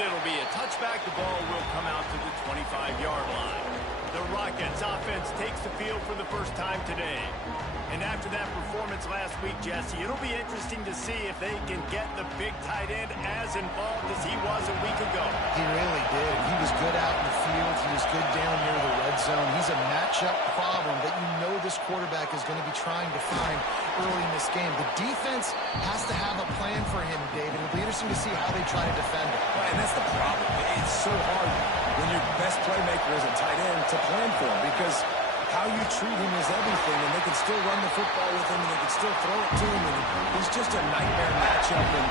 it'll be a touchback. The ball will come out to the 25-yard line. The Rockets offense takes the field for the first time today. And after that performance last week, Jesse, it'll be interesting to see if they can get the big tight end as involved as he was a week ago. He really did. He was good out in the field. He was good down near the red zone. He's a matchup problem that you know this quarterback is going to be trying to find early in this game. The defense has to have a plan for him, David. It'll be interesting to see how they try to defend it. Right, and that's the problem. It's so hard when your best playmaker is a tight end to plan for him, because how you treat him is everything, and they can still run the football with him, and they can still throw it to him, and he's just a nightmare matchup. And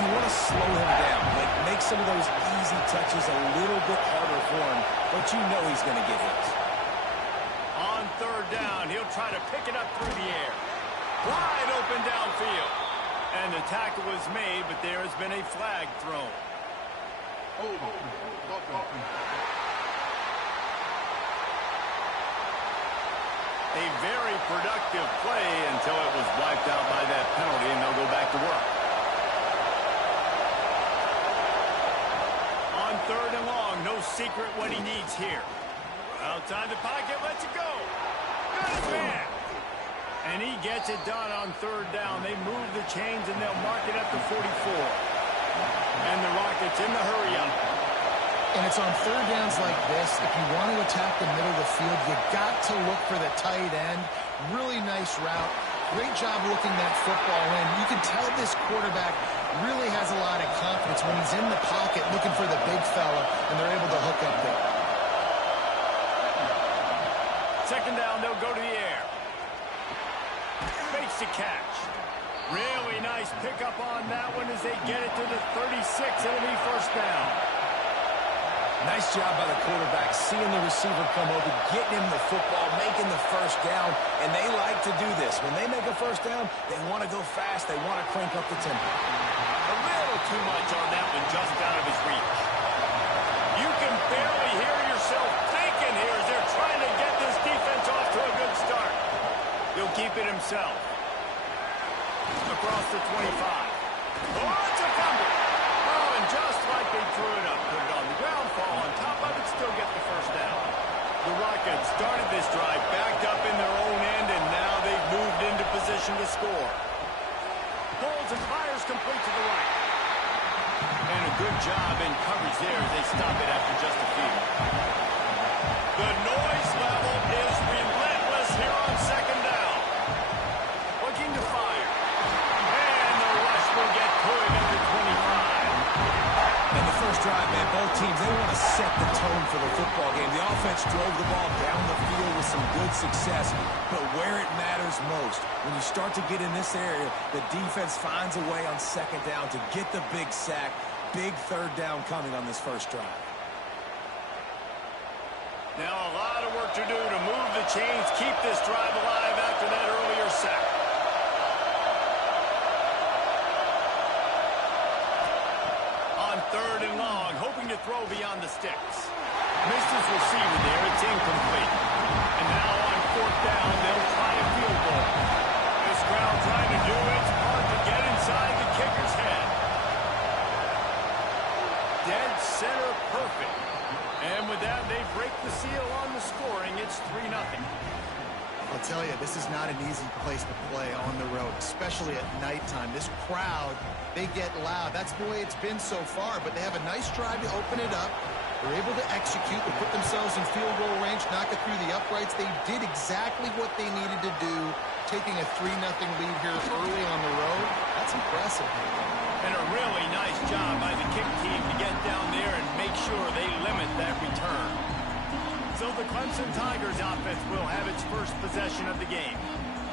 you want to slow him down, like make some of those easy touches a little bit harder for him, but you know he's going to get hits. On third down, he'll try to pick it up through the air. Wide open downfield. And the tackle was made, but there has been a flag thrown. A very productive play until it was wiped out by that penalty, and they'll go back to work. On third and long, no secret what he needs here. Outside the pocket, lets it go. Good man. And he gets it done on third down. They move the chains, and they'll mark it at the 44. And the Rockets in the hurry-up. And it's on third downs like this. If you want to attack the middle of the field, you got to look for the tight end. Really nice route. Great job looking that football in. You can tell this quarterback really has a lot of confidence when he's in the pocket looking for the big fella, and they're able to hook up there. Second down, they'll go to the air. Fakes the catch. Really nice pickup on that one as they get it to the 36. It'll be first down. Nice job by the quarterback, seeing the receiver come open, getting him the football, making the first down, and they like to do this. When they make a first down, they want to go fast, they want to crank up the tempo. A little too much on that one, just out of his reach. You can barely hear yourself thinking here as they're trying to get this defense off to a good start. He'll keep it himself. Across the 25. Oh, it's a fumble. Oh, and just like they threw it up, put it on the ground, fall on top of it, still get the first down. The Rockets started this drive backed up in their own end, and now they've moved into position to score. Pulls and fires complete to the right. And a good job in coverage there as they stop it after just a few. The noise level is relentless here on second down. Looking to fire. And the rush will get pushed into 25. In the first drive, man, both teams, they want to set the tone for the football game. The offense drove the ball down the field with some good success, but where it matters most, when you start to get in this area, the defense finds a way on second down to get the big sack. Big third down coming on this first drive. Now a lot of work to do to move the chains, keep this drive alive after that earlier sack. On third and long, hoping to throw beyond the sticks. Misses receiver there, it's incomplete. And now on fourth down, they'll try a field goal. This crowd trying to do its part to get inside the kicker's head. Dead center perfect. And with that, they break the seal on the scoring. It's 3-0. I'll tell you, this is not an easy place to play on the road, especially at nighttime. This crowd, they get loud. That's the way it's been so far, but they have a nice drive to open it up. They're able to execute, to put themselves in field goal range, knock it through the uprights. They did exactly what they needed to do, taking a 3-0 lead here early on the road. That's impressive. And a really nice job by the kick team to get down there and make sure they limit that return. So the Clemson Tigers offense will have its first possession of the game.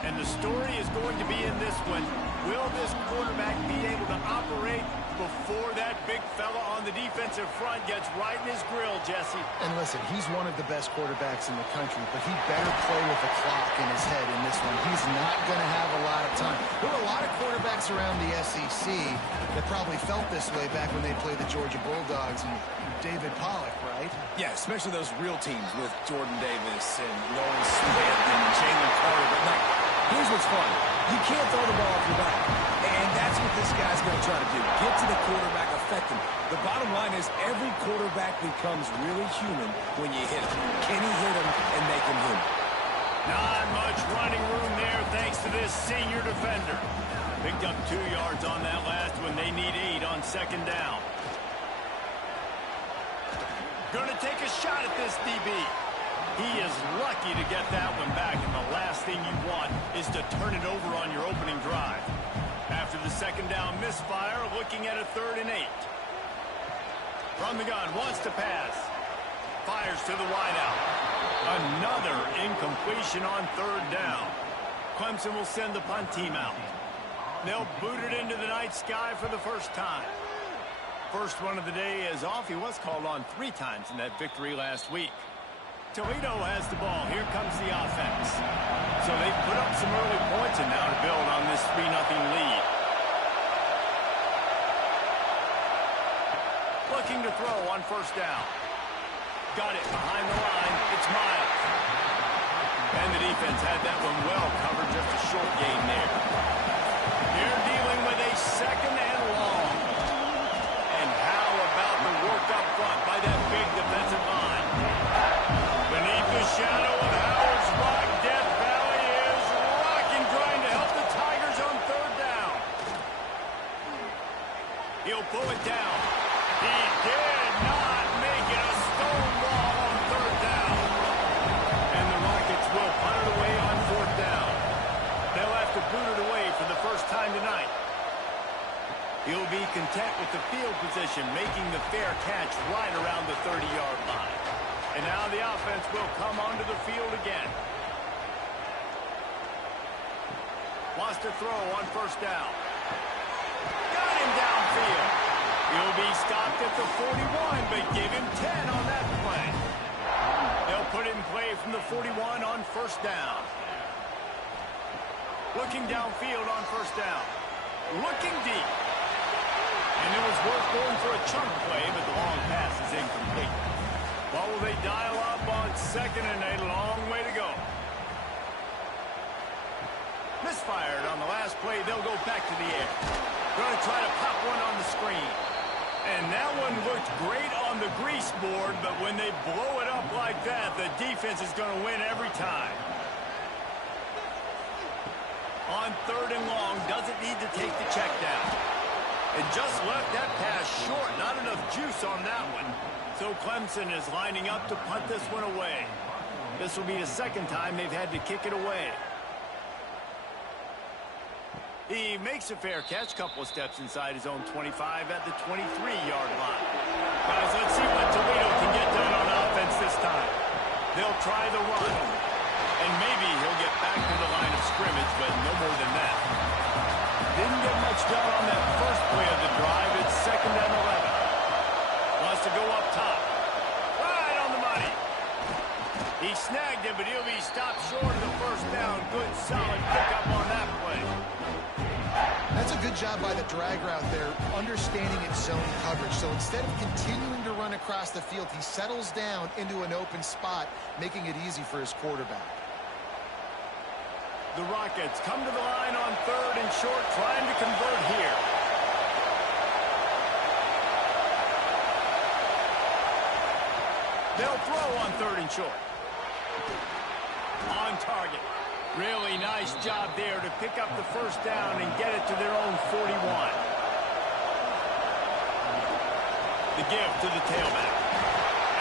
And the story is going to be in this one. Will this quarterback be able to operate before that big fella on the defensive front gets right in his grill, Jesse? And listen, he's one of the best quarterbacks in the country, but he better play with a clock in his head in this one. He's not going to have a lot of time. There were a lot of quarterbacks around the SEC that probably felt this way back when they played the Georgia Bulldogs and David Pollock, right? Yeah, especially those real teams with Jordan Davis and Nolan Smith and Jalen Carter. But now, here's what's fun. You can't throw the ball off your back. And that's what this guy's going to try to do. Get to the quarterback affect him. The bottom line is every quarterback becomes really human when you hit him. Can he hit him and make him human? Not much running room there thanks to this senior defender. Picked up 2 yards on that last one. They need 8 on second down. Gonna take a shot at this DB. He is lucky to get that one back, and the last thing you want is to turn it over on your opening drive. After the second down misfire, looking at a 3rd and 8. From the gun, wants to pass. Fires to the wideout. Another incompletion on 3rd down. Clemson will send the punt team out. They'll boot it into the night sky for the first time. First one of the day is off. He was called on 3 times in that victory last week. Toledo has the ball. Here comes the offense. So they've put up some early points and now to build on this 3-0 lead. Looking to throw on first down. Got it behind the line. It's Miles. And the defense had that one well covered. Just a short gain there. They're dealing with a 2nd and long. And how about the work up front by that big defensive line? Beneath the shadow of Howard's Rock, Death Valley is rocking, trying to help the Tigers on 3rd down. He'll pull it down. He did not make it a stone wall on 3rd down. And the Rockets will punt it away on 4th down. They'll have to boot it away for the first time tonight. He'll be content with the field position, making the fair catch right around the 30-yard line. And now the offense will come onto the field again. Wants to throw on first down. Got him downfield. He'll be stopped at the 41, but give him 10 on that play. They'll put it in play from the 41 on first down. Looking downfield on first down. Looking deep. And it was worth going for a chunk play, but the long pass is incomplete. What will they dial up on 2nd and a long way to go? Misfired on the last play. They'll go back to the air. Going to try to pop one on the screen. And that one looked great on the grease board, but when they blow it up like that, the defense is going to win every time. On 3rd and long, doesn't need to take the check down. And just left that pass short. Not enough juice on that one. So Clemson is lining up to punt this one away. This will be the 2nd time they've had to kick it away. He makes a fair catch, couple of steps inside his own 25 at the 23-yard line. Guys, let's see what Toledo can get done on offense this time. They'll try the run. And maybe he'll get back to the line of scrimmage, but no more than that. Didn't get much done on that first play of the drive. It's 2nd and 11. Wants to go up top. Right on the money. He snagged it, but he'll be stopped short of the first down. Good, solid pickup on that play. That's a good job by the drag route there, understanding its zone coverage. So instead of continuing to run across the field, he settles down into an open spot, making it easy for his quarterback. The Rockets come to the line on 3rd and short, trying to convert here. They'll throw on 3rd and short. On target. Really nice job there to pick up the first down and get it to their own 41. The give to the tailback.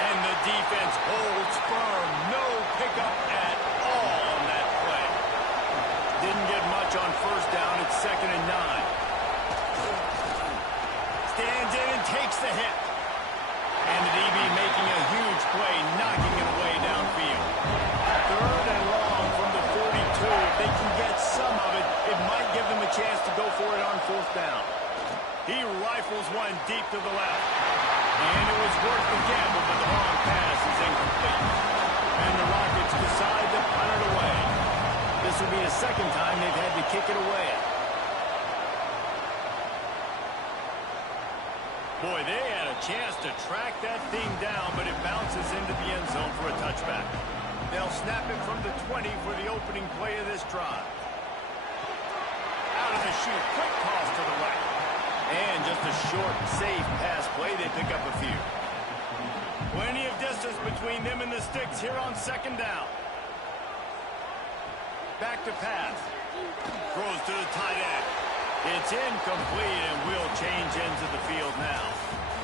And the defense holds firm. No pickup at all on that play. Didn't get much on first down. It's 2nd and 9. Stands in and takes the hit. And the DB making a huge play, knocking it away downfield. 3rd and long from the 42. If they can get some of it, it might give them a chance to go for it on 4th down. He rifles one deep to the left. And it was worth the gamble, but the long pass is incomplete. And the Rockets decide to punt it away. This will be the 2nd time they've had to kick it away. Boy, they had a chance to track that thing down, but it bounces into the end zone for a touchback. They'll snap it from the 20 for the opening play of this drive. Out of the chute, quick toss to the right. And just just a short, safe pass play. They pick up a few. Plenty of distance between them and the sticks here on second down. Back to pass. Throws to the tight end. It's incomplete, and we'll change ends of the field now.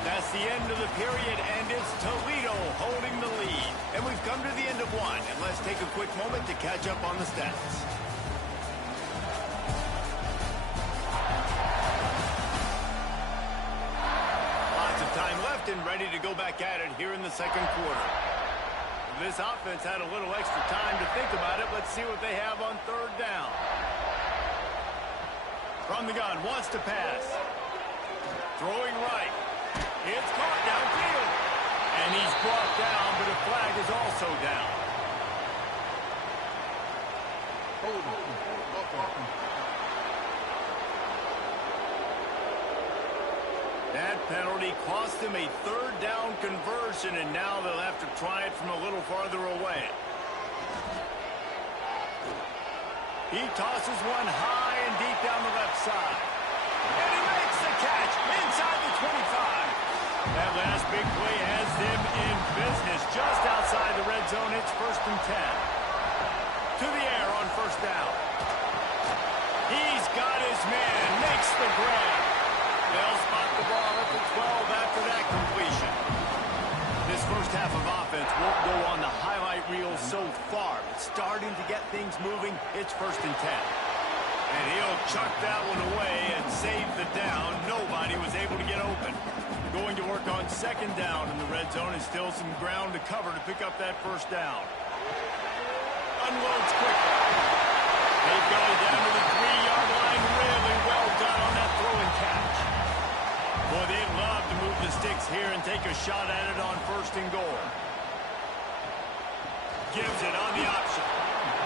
That's the end of the period, and it's Toledo holding the lead. And we've come to the end of one, and let's take a quick moment to catch up on the stats. Lots of time left and ready to go back at it here in the second quarter. This offense had a little extra time to think about it. Let's see what they have on third down. From the gun, wants to pass. Throwing right. It's caught downfield. And he's brought down, but a flag is also down. That penalty cost him a third down conversion, and now they'll have to try it from a little farther away. He tosses one high and deep down the left side. And he makes the catch inside the 25. That last big play has them in business just outside the red zone. It's 1st and 10. To the air on first down. He's got his man. Makes the grab. They'll spot the ball at the 12 after that completion. This first half of offense won't go on the highlight reel so far. But starting to get things moving, it's 1st and 10. And he'll chuck that one away and save the down. Nobody was able to get open. Going to work on second down in the red zone, and still some ground to cover to pick up that first down. Unloads quickly. They've got it down to the 3-yard line. Really well done on that throw and catch. Boy, they'd love to move the sticks here and take a shot at it on 1st and goal. Gives it on the option.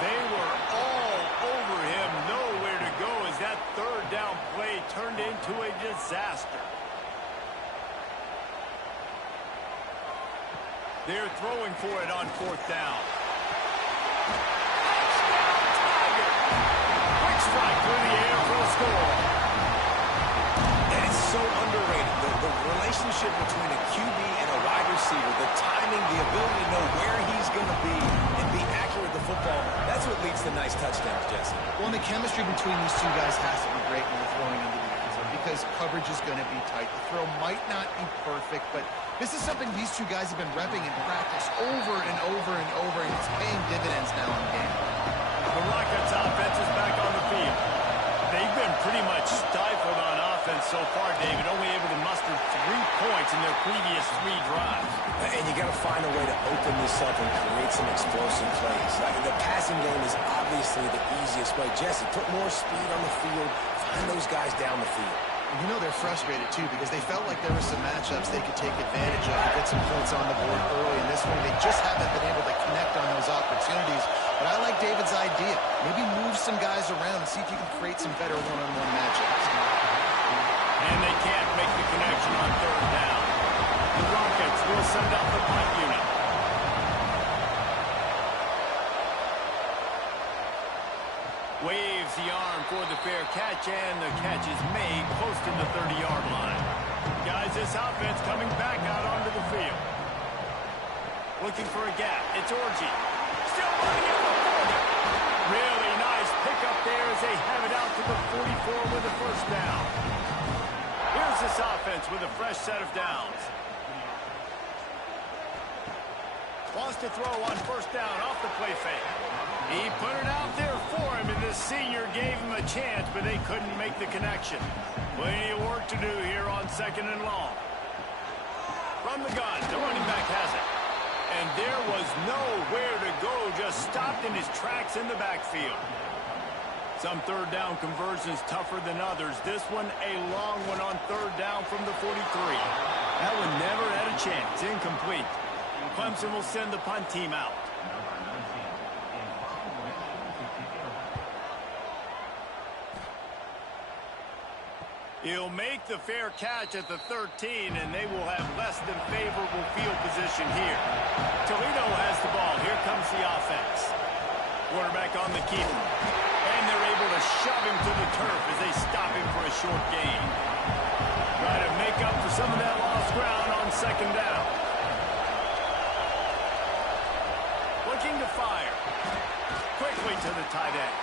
They were all over him. Nowhere to go as that third down play turned into a disaster. They're throwing for it on 4th down. Touchdown, Tiger! Quick strike through the air for a score. And it's so underrated. The relationship between a QB and a wide receiver, the timing, the ability to know where he's going to be and be accurate with the football, that's what leads to nice touchdowns, Jesse. Well, and the chemistry between these two guys has to be great when they're throwing into the end zone because coverage is going to be tight. The throw might not be perfect, but this is something these two guys have been repping in practice over and over and over, and it's paying dividends now in game. The Rockets offense is back on the field. They've been pretty much stifled on offense so far, David, only able to muster 3 points in their previous 3 drives. And you got to find a way to open this up and create some explosive plays. The passing game is obviously the easiest way. Jesse, put more speed on the field, find those guys down the field. You know they're frustrated, too, because they felt like there were some matchups they could take advantage of to get some points on the board early. In this one, they just haven't been able to connect on those opportunities. But I like David's idea. Maybe move some guys around and see if you can create some better one-on-one matchups. And they can't make the connection on third down. The Rockets will send out the punt unit. Waves the arm for the fair catch, and the catch is made close to the 30-yard line. Guys, this offense coming back out onto the field. Looking for a gap. It's Orji. Still running at the 40. Really nice pickup there as they have it out to the 44 with the first down. Here's this offense with a fresh set of downs. Wants to throw on first down off the play fake. He put it out there for him, and the senior gave him a chance, but they couldn't make the connection. Plenty of work to do here on 2nd and long. From the gun, the running back has it. And there was nowhere to go, just stopped in his tracks in the backfield. Some third down conversions tougher than others. This one, a long one on third down from the 43. That one never had a chance. Incomplete. Clemson will send the punt team out. He'll make the fair catch at the 13, and they will have less than favorable field position here. Toledo has the ball. Here comes the offense. Quarterback on the keeper. And they're able to shove him to the turf as they stop him for a short gain. Try to on second down. Looking to fire. Quickly to the tight end.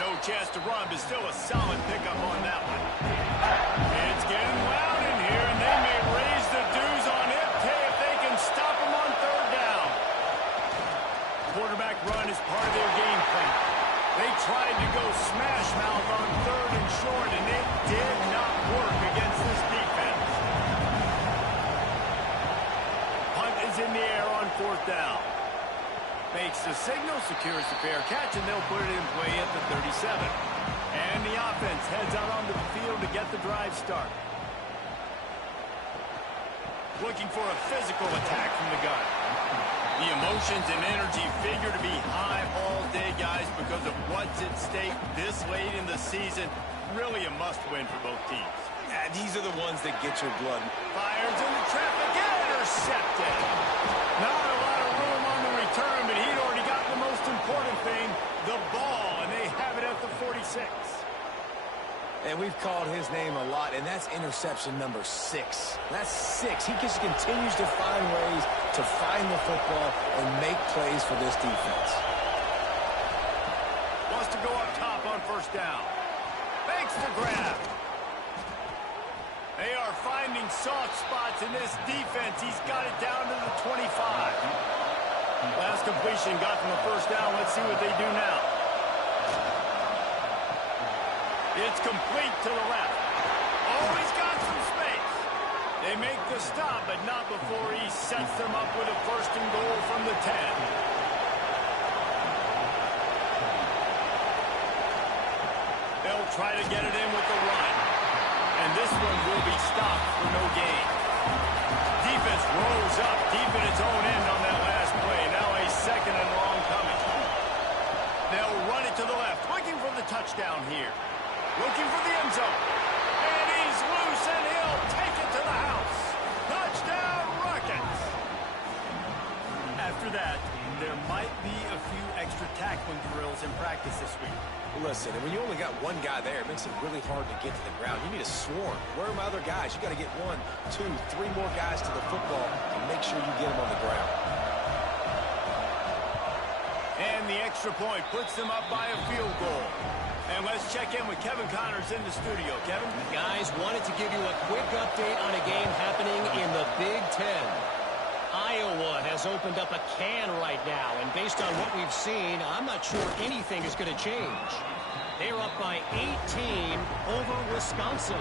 No chance to run, but still a solid pickup on that one. It's getting loud in here, and they may raise the dues on FK if they can stop him on third down. Quarterback run is part of their game plan. They tried to go smash mouth on third and short, and it did not work against this defense. Punt is in the air on fourth down. Makes the signal, secures the fair catch, and they'll put it in play at the 37. And the offense heads out onto the field to get the drive started. Looking for a physical attack from the gun. The emotions and energy figure to be high all day, guys, because of what's at stake this late in the season. Really a must-win for both teams. Yeah, these are the ones that get your blood. Fires into traffic, intercepted. Not a lot of room on the return, but he'd already got the most important thing, the ball, and they have it at the 46. And we've called his name a lot, and that's interception number 6. That's 6. He just continues to find ways to find the football and make plays for this defense. Wants to go up top on first down. Makes the grab. They are finding soft spots in this defense. He's got it down to the 25. Last completion got them a first down. Let's see what they do now. It's complete to the left. Oh, he's got some space. They make the stop, but not before he sets them up with a first and goal from the 10. They'll try to get it in with the run. And this one will be stopped for no gain. Defense rolls up deep in its own end on that last play. Now a second and long coming. They'll run it to the left, looking for the touchdown here. Looking for the end zone. And he's loose, and he'll take it to the house. Touchdown, Rockets. After that, there might be a few extra tackling drills in practice this week. Listen, and when you only got one guy there, it makes it really hard to get to the ground. You need a swarm. Where are my other guys? You got to get 1, 2, 3 more guys to the football to make sure you get them on the ground. And the extra point puts them up by a field goal. And let's check in with Kevin Connors in the studio. Kevin? Guys, wanted to give you a quick update on a game happening in the Big Ten. Iowa has opened up a can right now, and based on what we've seen, I'm not sure anything is going to change. They're up by 18 over Wisconsin.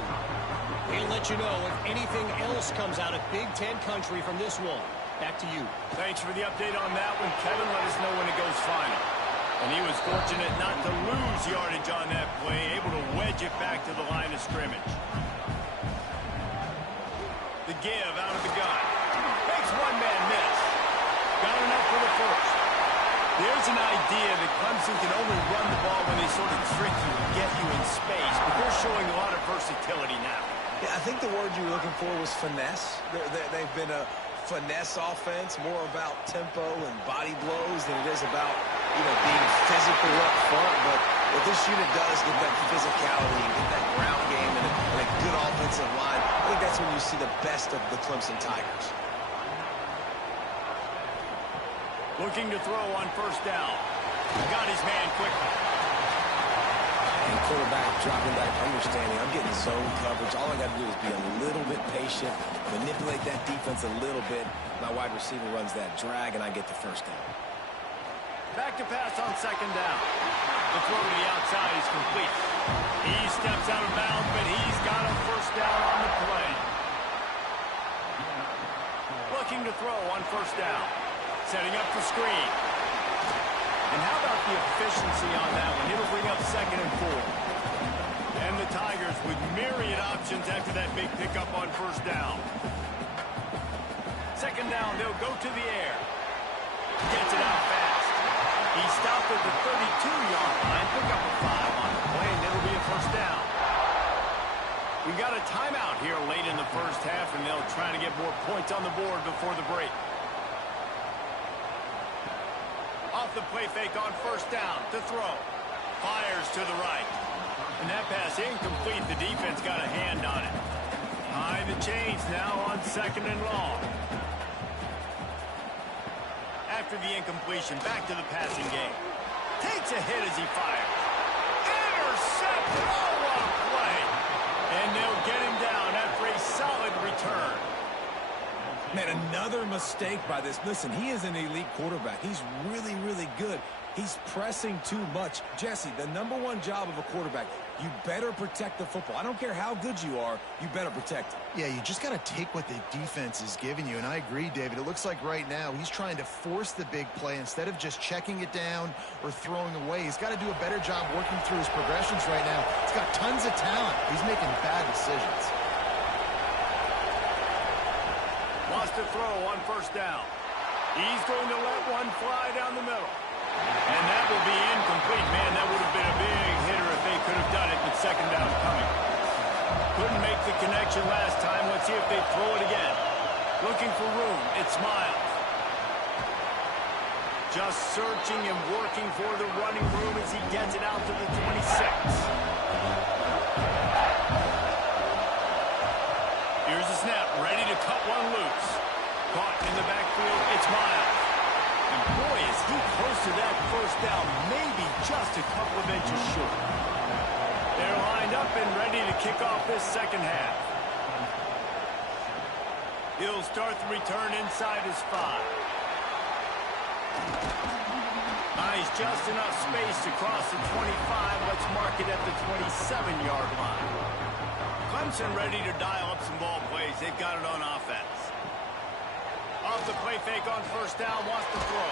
We'll let you know if anything else comes out of Big Ten country from this one. Back to you. Thanks for the update on that one, Kevin. Let us know when it goes final. And he was fortunate not to lose yardage on that play, able to wedge it back to the line of scrimmage. The give out of the gun. Makes one man miss. Got enough for the first. There's an idea that Clemson can only run the ball when they sort of trick you and get you in space, but they're showing a lot of versatility now. Yeah, I think the word you were looking for was finesse. They've been a finesse offense, more about tempo and body blows than it is about, being physical up front. But what this unit does, get that physicality, get that ground game, and a good offensive line, I think that's when you see the best of the Clemson Tigers. Looking to throw on first down. Got his man quickly. And quarterback dropping back, understanding I'm getting zone coverage. All I got to do is be a little bit patient, manipulate that defense a little bit. My wide receiver runs that drag, and I get the first down. Back to pass on second down. The throw to the outside is complete. He steps out of bounds, but he's got a first down on the play. Looking to throw on first down. Setting up the screen. And how about the efficiency on that one? It'll bring up second and 4. And the Tigers with myriad options after that big pickup on first down. Second down, they'll go to the air. Gets it out fast. He stopped at the 32-yard line. Pick up a 5 on the play, and it'll be a first down. We got a timeout here late in the first half, and they'll try to get more points on the board before the break. Off the play fake on first down to throw. Fires to the right. And that pass incomplete. The defense got a hand on it. Behind the change now on 2nd and long. After the incompletion, back to the passing game. Takes a hit as he fires. Intercepted. Oh, what a play. And they'll get him down after a solid return. Man, another mistake by this. Listen, he is an elite quarterback. He's really, really good. He's pressing too much. Jesse, the #1 job of a quarterback, you better protect the football. I don't care how good you are, you better protect it. Yeah, you just got to take what the defense is giving you, and I agree, David. It looks like right now he's trying to force the big play instead of just checking it down or throwing away. He's got to do a better job working through his progressions right now. He's got tons of talent. He's making bad decisions. Wants to throw on 1st down. He's going to let one fly down the middle. And that will be incomplete. Man, that would have been a big hitter if they could have done it with 2nd down coming. Couldn't make the connection last time. Let's see if they throw it again. Looking for room. It's Miles. Just searching and working for the running room as he gets it out to the 26. Here's the snap. Ready to cut one loose. Caught in the backfield. It's Miles. And boy, is he close to that 1st down, maybe just a couple of inches short. They're lined up and ready to kick off this 2nd half. He'll start the return inside his 5. Nice, just enough space to cross the 25. Let's mark it at the 27-yard line. Clemson ready to dial up some ball plays. They've got it on offense. Off the play fake on 1st down, wants to throw.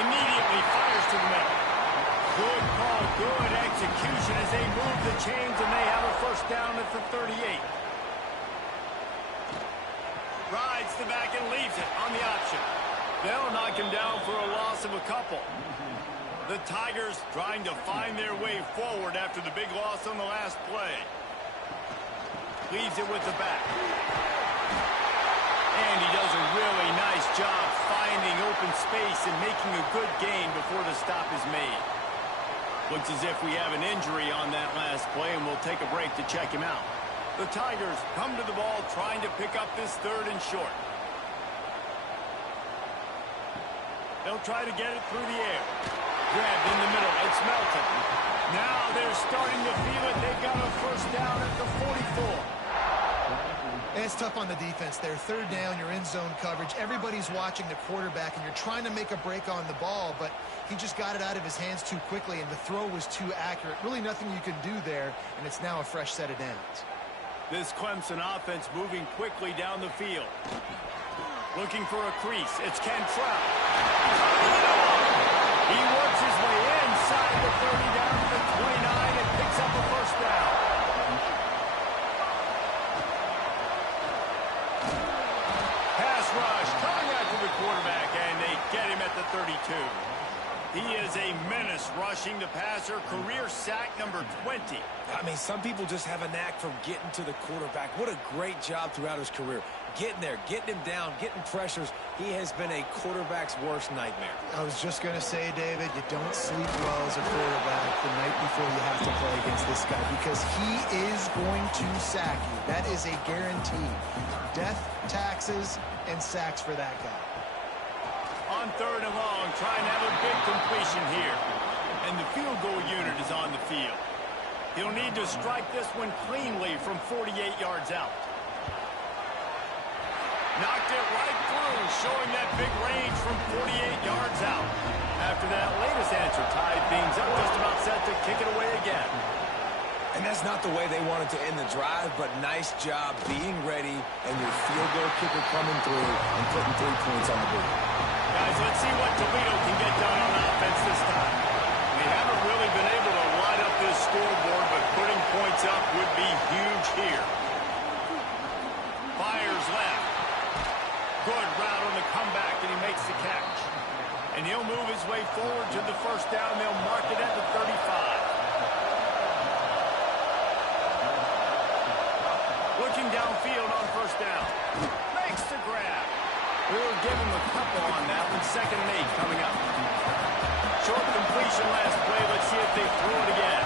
Immediately fires to the middle. Good call, good execution as they move the chains, and they have a 1st down at the 38. Rides the back and leaves it on the option. They'll knock him down for a loss of a couple. The Tigers trying to find their way forward after the big loss on the last play. Leaves it with the back. And he does a really nice job finding open space and making a good gain before the stop is made. Looks as if we have an injury on that last play, and we'll take a break to check him out. The Tigers come to the ball trying to pick up this 3rd and short. They'll try to get it through the air. Grabbed in the middle. It's Melton. Now they're starting to feel it. They've got a 1st down at the 44. It's tough on the defense there. 3rd down, you're in zone coverage. Everybody's watching the quarterback, and you're trying to make a break on the ball, but he just got it out of his hands too quickly, and the throw was too accurate. Really nothing you can do there, and it's now a fresh set of downs. This Clemson offense moving quickly down the field. Looking for a crease. It's Cantrell. He works his way inside the 30 down to the 29 and picks up a 1st down. Rush coming after the quarterback, and they get him at the 32. He is a menace rushing the passer. Career sack number 20. I mean, some people just have a knack for getting to the quarterback. What a great job throughout his career. Getting there, getting him down, getting pressures. He has been a quarterback's worst nightmare. I was just going to say, David, you don't sleep well as a quarterback the night before you have to play against this guy, because he is going to sack you. That is a guarantee. Death, taxes, and sacks for that guy. On 3rd and long, trying to have a big completion here. And the field goal unit is on the field. He'll need to strike this one cleanly from 48 yards out. Knocked it right through, showing that big range from 48 yards out. After that latest answer tied things up, just about set to kick it away again. And that's not the way they wanted to end the drive, but nice job being ready and your field goal kicker coming through and putting 3 points on the board. Guys, let's see what Toledo can get done on offense this time. We haven't really been able to light up this scoreboard, but putting points up would be huge here. Fires left. Good route on the comeback, and he makes the catch. And he'll move his way forward to the 1st down. They'll mark it at the 35. Looking downfield on 1st down. Makes the grab. We'll give him a couple on that one. 2nd and 8 coming up. Short completion last play. Let's see if they throw it again.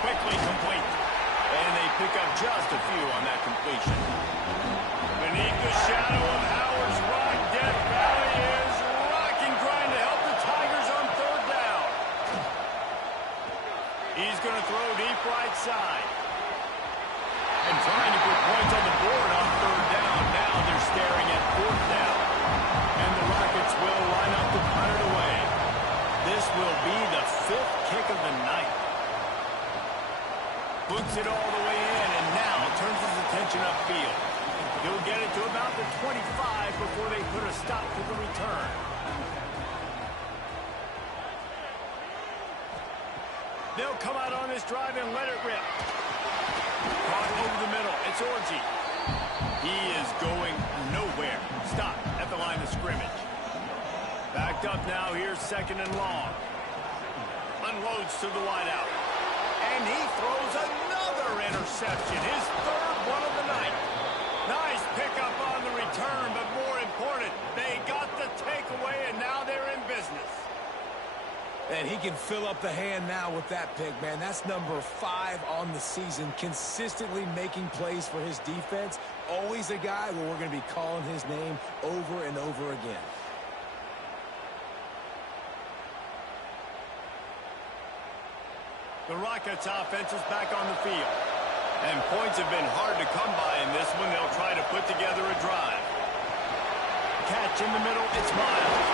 Quickly complete. And they pick up just a few on that completion. Beneath the shadow of Howard's rock, Death Valley is rocking, trying to help the Tigers on third down. He's going to throw deep right side. And trying to put points on the board on third down. Now they're staring at fourth down. And the Rockets will line up to punt it away. This will be the fifth kick of the night. Boots it all the way in and now turns his attention upfield. He'll get it to about the 25 before they put a stop to the return. They'll come out on this drive and let it rip. Caught over the middle. It's Orji. He is going nowhere. Stop at the line of scrimmage. Backed up now. Here's second and long. Unloads to the wideout. And he throws another interception. His third one of the night. Nice pickup on the return, but more important, they got the takeaway, and now they're in business. And he can fill up the hand now with that pick, man. That's number 5 on the season, consistently making plays for his defense. Always a guy where we're going to be calling his name over and over again. The Rockets offense is back on the field. And points have been hard to come by in this one. They'll try to put together a drive. Catch in the middle, it's Miles.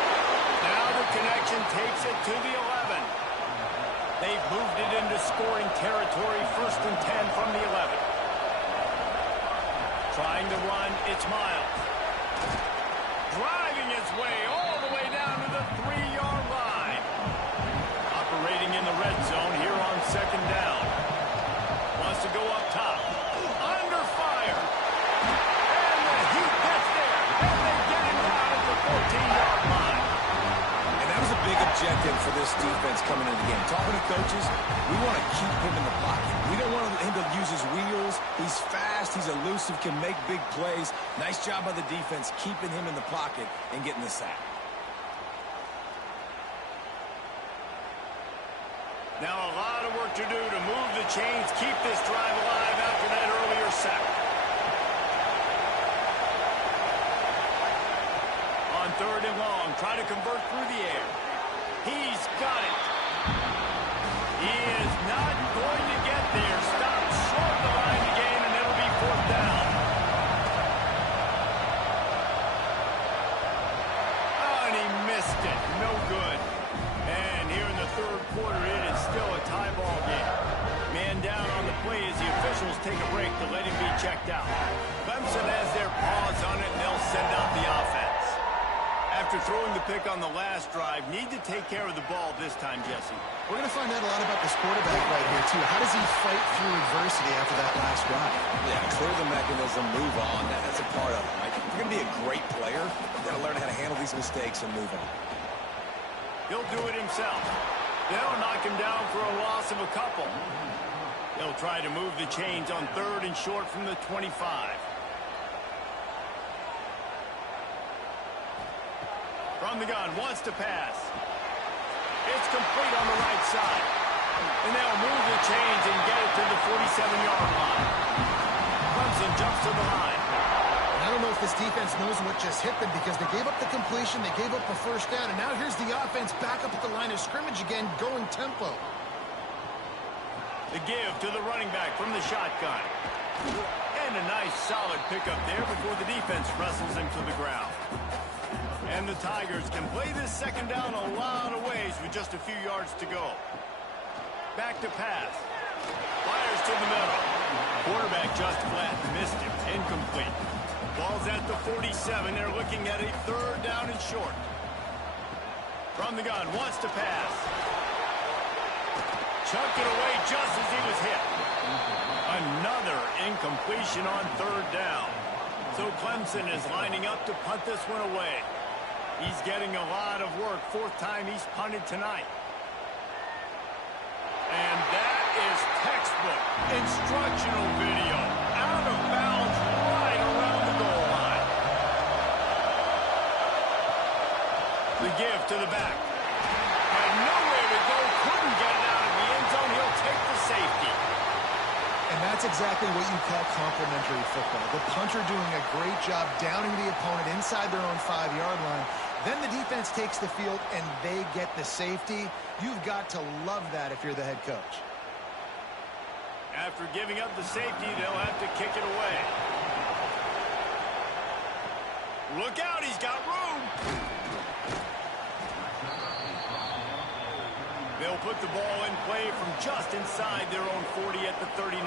Now the connection takes it to the 11. They've moved it into scoring territory, first and 10 from the 11. Trying to run, it's Miles. Driving his way all the way down to the 3-yard line. Operating in the red zone here on second down. Wants to go up top. Under fire. And the heat gets there. And they get him down at the 14-yard line. And that was a big objective for this defense coming into the game. Talking to coaches, we want to keep him in the pocket. We don't want him to use his wheels. He's fast. He's elusive, can make big plays. Nice job by the defense keeping him in the pocket and getting the sack. Now a lot of work to do to move the chains, keep this drive alive after that earlier sack. On third and long, try to convert through the air. He's got it. He is not going to get there. Stopped short the line of the game, and it'll be fourth down. Oh, and he missed it. No good. And here in the third quarter, it is still a tie ball game. Man down on the play as the officials take a break to let him be checked out. Clemson has their paws on it, and they'll send out the offense. After throwing the pick on the last drive, need to take care of the ball this time, Jesse. We're going to find out a lot about this quarterback right here, too. How does he fight through adversity after that last drive? Yeah, clear the mechanism, move on. That's a part of it. Right? If you're going to be a great player, you've got to learn how to handle these mistakes and move on. He'll do it himself. They'll knock him down for a loss of a couple. They'll try to move the chains on third and short from the 25. From the gun, wants to pass. It's complete on the right side. And they'll move the chains and get it to the 47-yard line. Clemson jumps to the line. I don't know if this defense knows what just hit them because they gave up the completion, they gave up a first down, and now here's the offense back up at the line of scrimmage again, going tempo. The give to the running back from the shotgun. And a nice solid pickup there before the defense wrestles him to the ground. And the Tigers can play this second down a lot of ways with just a few yards to go. Back to pass. Fires to the middle. Quarterback just flat missed him. Incomplete. Ball's at the 47. They're looking at a third down and short. From the gun, wants to pass. Chucked it away just as he was hit. Another incompletion on third down. So Clemson is lining up to punt this one away. He's getting a lot of work. Fourth time he's punted tonight. And that is textbook instructional video. Out of bounds right around the goal line. The give to the back. Had nowhere to go. Couldn't get it out of the end zone. He'll take the safety. And that's exactly what you call complementary football. The punter doing a great job downing the opponent inside their own 5-yard line. Then the defense takes the field and they get the safety. You've got to love that if you're the head coach. After giving up the safety, they'll have to kick it away. Look out, he's got room. They'll put the ball in play from just inside their own 40 at the 39.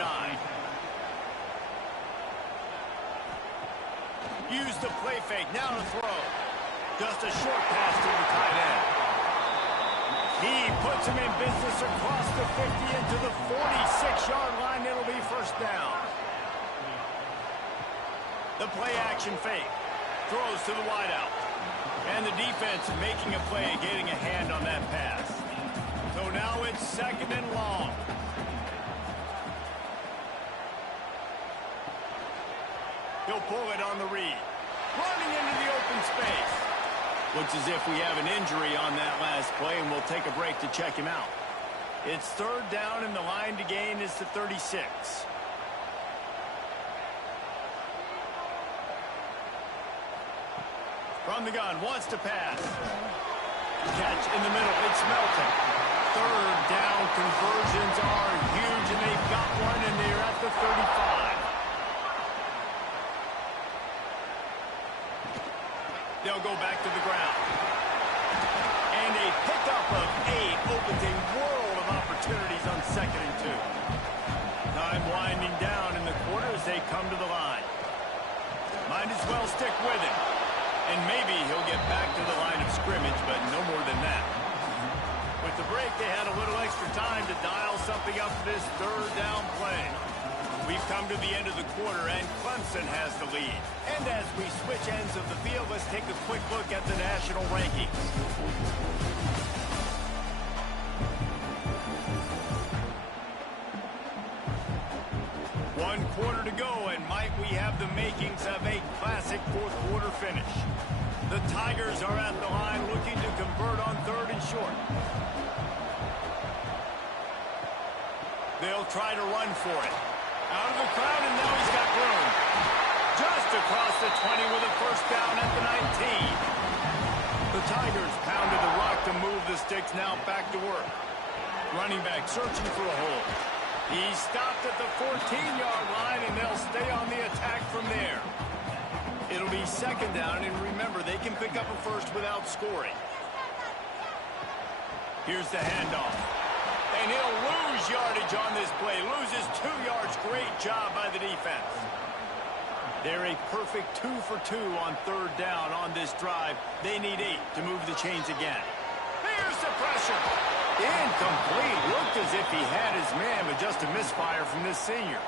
Use the play fake, now to throw. Just a short pass to the tight end. He puts him in business across the 50 into the 46-yard line. It'll be first down. The play action fake. Throws to the wideout. And the defense making a play, getting a hand on that pass. So now it's second and long. He'll pull it on the read. Running into the open space. Looks as if we have an injury on that last play, and we'll take a break to check him out. It's third down, and the line to gain is the 36. From the gun, wants to pass. Catch in the middle, it's Melton. Third down conversions are huge, and they've got one, and they're at the 35. They'll go back to the ground. And a pickup of 8 opens a world of opportunities on 2nd and 2. Time winding down in the quarter as they come to the line. Might as well stick with him. And maybe he'll get back to the line of scrimmage, but no more than that. With the break, they had a little extra time to dial something up for this third down play. We've come to the end of the quarter, and Clemson has the lead. And as we switch ends of the field, let's take a quick look at the national rankings. One quarter to go, and might we have the makings of a classic fourth-quarter finish. The Tigers are at the line looking to convert on 3rd and short. They'll try to run for it. Out of the crowd, and now he's got room. Just across the 20 with a first down at the 19. The Tigers pounded the rock to move the sticks, now back to work. Running back searching for a hole. He stopped at the 14-yard line, and they'll stay on the attack from there. It'll be second down, and remember, they can pick up a first without scoring. Here's the handoff. And he'll lose yardage on this play. Loses 2 yards. Great job by the defense. They're a perfect 2 for 2 on 3rd down on this drive. They need 8 to move the chains again. Here's the pressure. Incomplete. Looked as if he had his man, but just a misfire from this senior.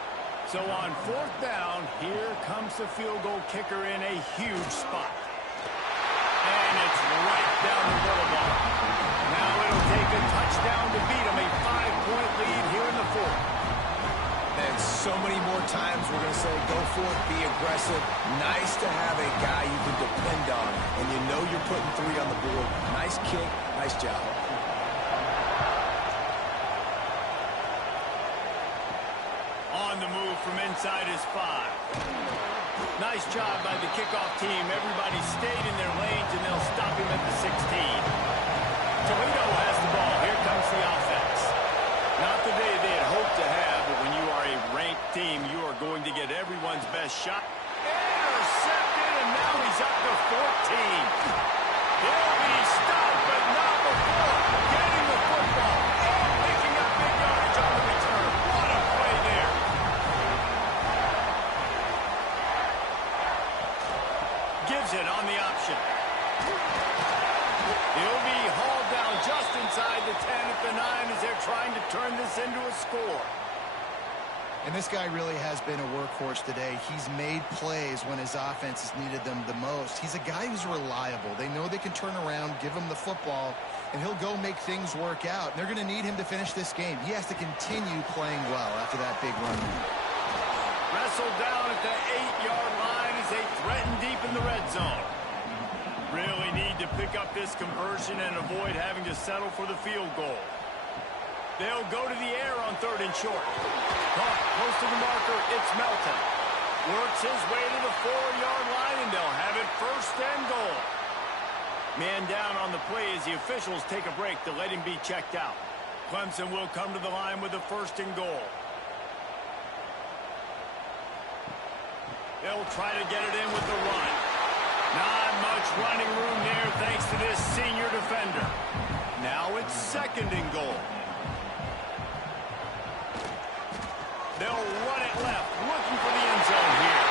So on 4th down, here comes the field goal kicker in a huge spot. And it's right down the middle ball. Now it'll take a touchdown to beat him. A 5-point lead here in the 4th. And so many more times we're going to say, go for it, be aggressive. Nice to have a guy you can depend on, and you know you're putting 3 on the board. Nice kick, nice job. On the move from inside his 5. Nice job by the kickoff team. Everybody stayed in their lanes, and they'll stop him at the 16. Toledo has the ball. Here comes the offense. Not the day they had hoped to have, but when you are a ranked team, you are going to get everyone's best shot. Intercepted, and now he's up to 14. He'll be stopped, but not before getting the football and picking up big yardage on the return. What a play there. Gives it on the option. He'll be hauled down just inside the 10 at the 9 as they're trying to turn this into a score. And this guy really has been a workhorse today. He's made plays when his offense has needed them the most. He's a guy who's reliable. They know they can turn around, give him the football, and he'll go make things work out. And they're going to need him to finish this game. He has to continue playing well after that big run. Wrestled down at the 8-yard line as they threaten deep in the red zone. Really need to pick up this conversion and avoid having to settle for the field goal. They'll go to the air on 3rd and short. Caught close to the It's Melton. Works his way to the 4-yard line, and they'll have it first and goal. Man down on the play as the officials take a break to let him be checked out. Clemson will come to the line with the first and goal. They'll try to get it in with the run. Not much running room there thanks to this senior defender. Now it's second and goal. They'll run it left, looking for the end zone here.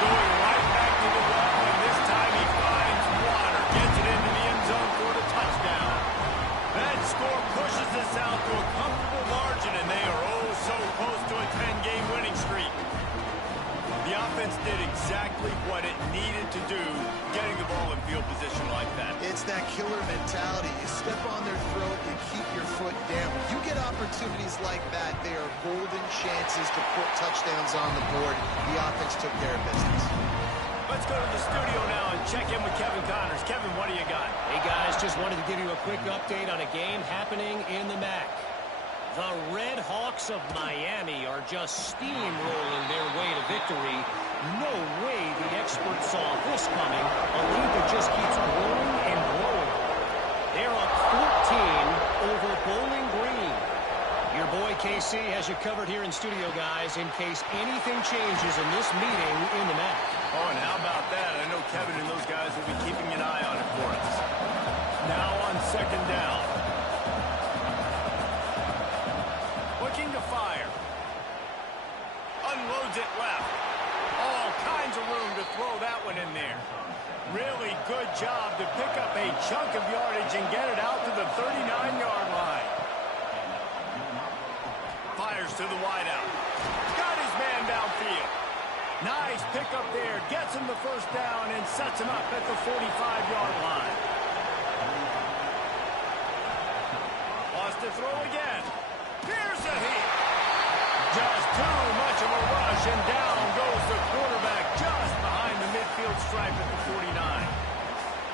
Going right back to the well, and this time he finds water. Gets it into the end zone for the touchdown. That score pushes us out to a comfortable margin, and they are oh so close to a 10-game winning streak. The offense did exactly what it needed to do, getting the ball in field position like that. It's that killer mentality. You step on their throat, you keep your foot down. When you get opportunities like that, they are golden chances to put touchdowns on the board. The offense took care of business. Let's go to the studio now and check in with Kevin Connors. Kevin, what do you got? Hey, guys, just wanted to give you a quick update on a game happening in the MAC. The Red Hawks of Miami are just steamrolling their way to victory. No way the experts saw this coming. A lead that just keeps growing and growing. They're up 14 over Bowling Green. Your boy KC has you covered here in studio, guys, in case anything changes in this meeting in the MAC. Oh, and how about that? I know Kevin and those guys will be keeping an eye on it for us. Now on second down. Looking to fire. Unloads it left. All kinds of room to throw that one in there. Really good job to pick up a chunk of yardage and get it out to the 39-yard line. Fires to the wideout. Got his man downfield. Nice pickup there. Gets him the first down and sets him up at the 45-yard line. Lost to throw again. Here's a hit. Just too much of a rush, and down goes the quarterback just behind the midfield stripe at the 49.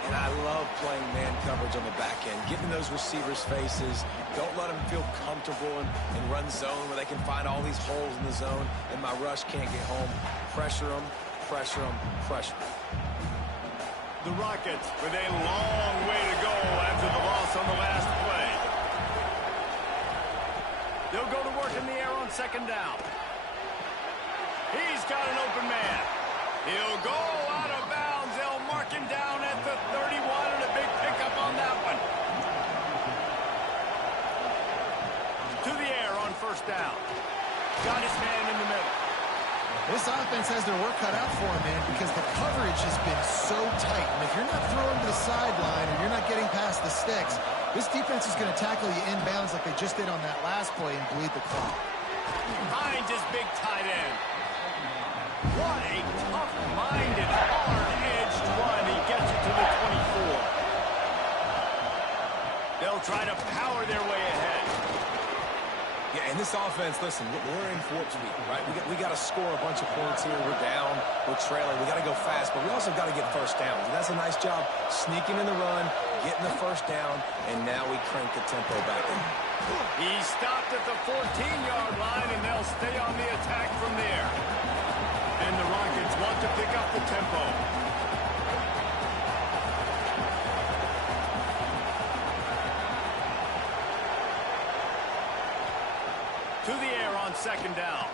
And I love playing man coverage on the back end, getting those receivers' faces. Don't let them feel comfortable in run zone where they can find all these holes in the zone, and my rush can't get home. Pressure them, pressure them, pressure them. The Rockets with a long way to go after the loss on the last play. They'll go to work in the air on second down. He's got an open man. He'll go out of bounds. They'll mark him down at the 31, and a big pickup on that one. To the air on first down. Got his man in the middle. This offense has their work cut out for them, man, because the coverage has been so tight. And if you're not throwing to the sideline or you're not getting past the sticks, this defense is going to tackle you inbounds like they just did on that last play and bleed the clock. Finds his big tight end. What a tough-minded, hard-edged run. He gets it to the 24. They'll try to power their way ahead. Yeah, and this offense, listen, we're in for it to be, right? We got to score a bunch of points here. We're down. We're trailing. We got to go fast, but we also got to get first downs. And that's a nice job sneaking in the run, getting the first down, and now we crank the tempo back in. He stopped at the 14-yard line, and they'll stay on the attack from there. And the Rockets want to pick up the tempo. To the air on second down.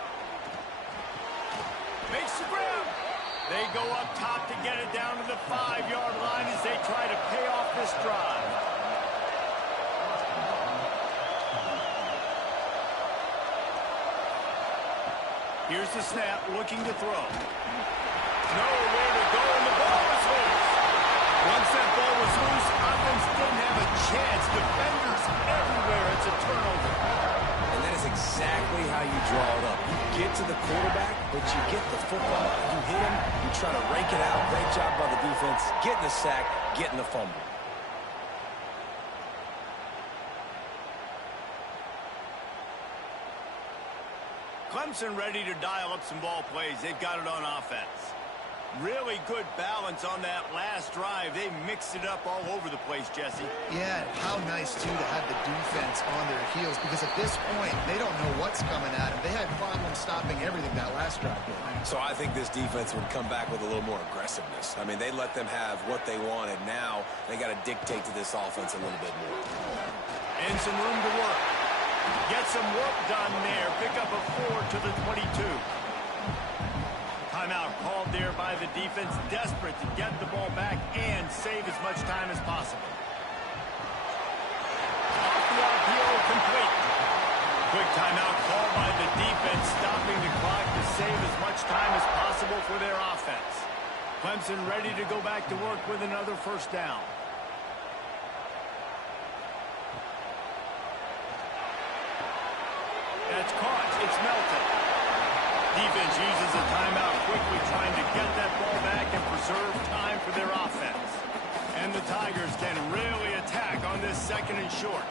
Makes the grab. They go up top to get it down to the 5-yard line as they try to pay off this drive. Here's the snap, looking to throw. Nowhere to go, and the ball was loose. Once that ball was loose, offense didn't have a chance. Defenders everywhere. It's a turnover. And that is exactly how you draw it up. You get to the quarterback, but you get the football, you hit him, you try to rake it out. Great job by the defense, getting the sack, getting the fumble. Clemson ready to dial up some ball plays. They've got it on offense. Really good balance on that last drive. They mixed it up all over the place, Jesse. Yeah, how nice, too, to have the defense on their heels, because at this point, they don't know what's coming at them. They had problems stopping everything that last last drive did. So I think this defense would come back with a little more aggressiveness. I mean, they let them have what they wanted. Now they got to dictate to this offense a little bit more. And some room to work. Get some work done there. Pick up a 4 to the 22. Timeout called there by the defense, desperate to get the ball back and save as much time as possible. Off the RPO, complete. Quick timeout called by the defense, stopping the clock to save as much time as possible for their offense. Clemson ready to go back to work with another first down. That's caught. It's Melton. Defense uses a timeout quickly, trying to get that ball back and preserve time for their offense. And the Tigers can really attack on this second and short.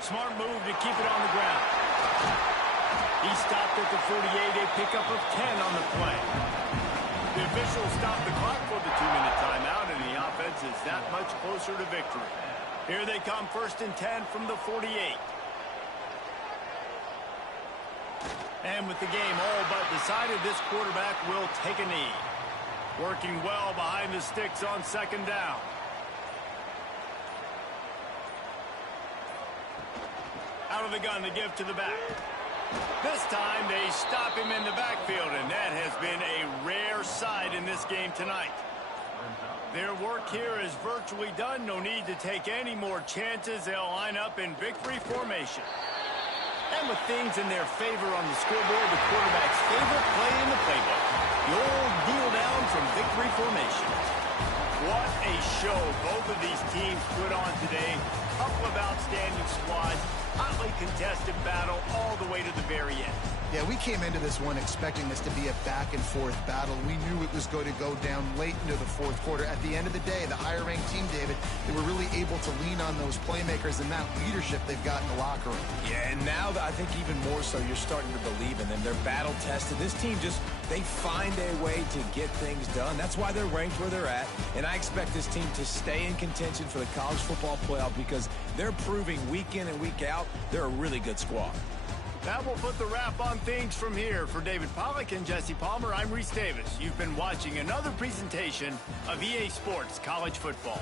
Smart move to keep it on the ground. He stopped at the 48, a pickup of 10 on the play. The officials stopped the clock for the 2-minute timeout, and the offense is that much closer to victory. Here they come, 1st and 10 from the 48. And with the game all but decided, this quarterback will take a knee. Working well behind the sticks on 2nd down. Out of the gun to give to the back. This time they stop him in the backfield, and that has been a rare sight in this game tonight. Their work here is virtually done. No need to take any more chances. They'll line up in victory formation. And with things in their favor on the scoreboard, the quarterback's favorite play in the playbook. The old kneel down from victory formation. What a show both of these teams put on today. Couple of outstanding squads. Hotly contested battle all the way to the very end. Yeah, we came into this one expecting this to be a back-and-forth battle. We knew it was going to go down late into the 4th quarter. At the end of the day, the higher-ranked team, David, they were really able to lean on those playmakers and that leadership they've got in the locker room. Yeah, and now I think even more so, you're starting to believe in them. They're battle-tested. This team they find a way to get things done. That's why they're ranked where they're at. And I expect this team to stay in contention for the college football playoff because they're proving week in and week out they're a really good squad. That will put the wrap on things from here. For David Pollack and Jesse Palmer, I'm Reese Davis. You've been watching another presentation of EA Sports College Football.